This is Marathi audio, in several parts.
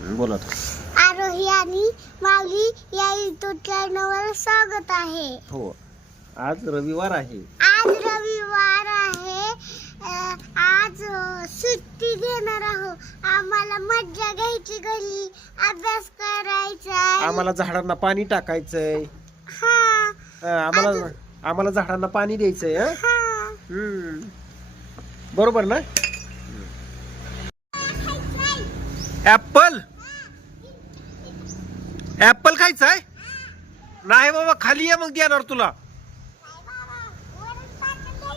बोला. आरोही आणि माऊली या युट्यूब चॅनलवर स्वागत आहे. हो, आज रविवार आहे. आज रविवार आहे. आज सुट्टी देणार आहोत. आम्हाला मज्जा घ्यायची, घरी अभ्यास करायचा, आम्हाला झाडांना पाणी टाकायचंय. हा, आम्हाला झाडांना पाणी द्यायचंय. हा. बरोबर ना. ऍपल ऍपल खायचंय. नाही बाबा, खाली या, मग देणार तुला.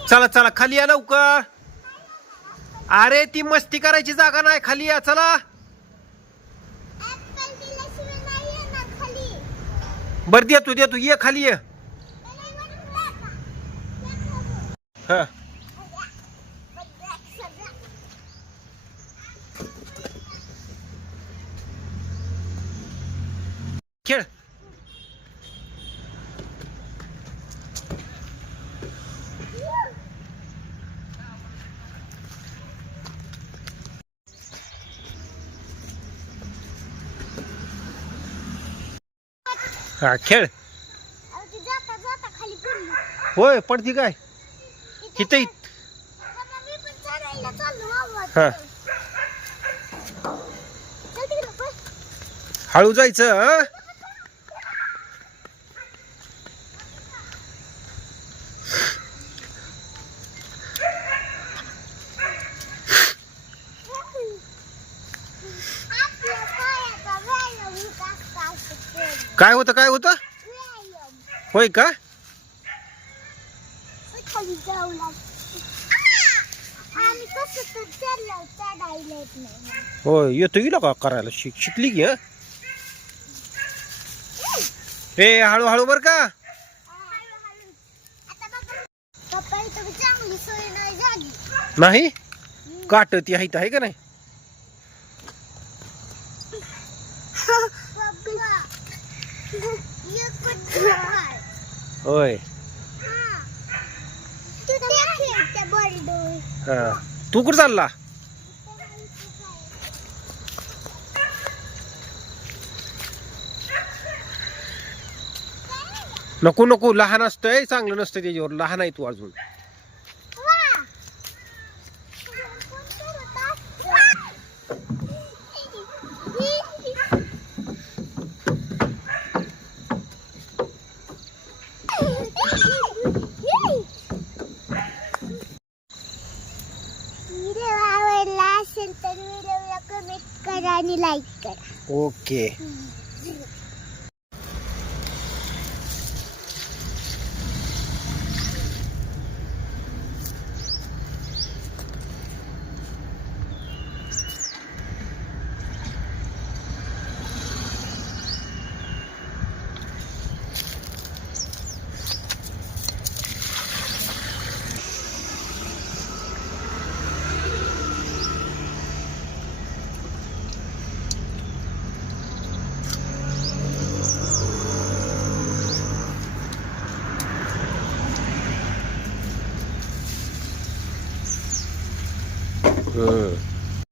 चला चला, खाली या लवकर. अरे ती मस्ती करायची जागा नाही, खाली या. चला बर, देतो देतो, ये खाली ये. हा, खेळ. हा, खेळ. जाता जाता खाली पडली. होय, पडती काय इथे. मी पण चढायला चाललो बाबा. हा, चल तिकडं पळ. हळू जायचं. हं? आपल्या पायाचा व्यायाम होत असतो असं. काय होतं, काय होतं. व्यायाम. होय का. खाली जाऊ लागतो. आम्ही कसं तर चढायला येत नाही. होय, येतो गेला का करायला. शिकली की. हे हळूहळू बर का. पप्पा इथं चांगली सोय नाही झाली. नाही काट ती आहे का नाही. होय. हा, तू कुठं चालला. नको नको, लहान असतंय, चांगलं नसतं त्याच्यावर. लहान आहे तू अजून. व्हिडिओ आवडला असेल तर व्हिडिओला कमेंट करा आणि लाईक करा. ओके.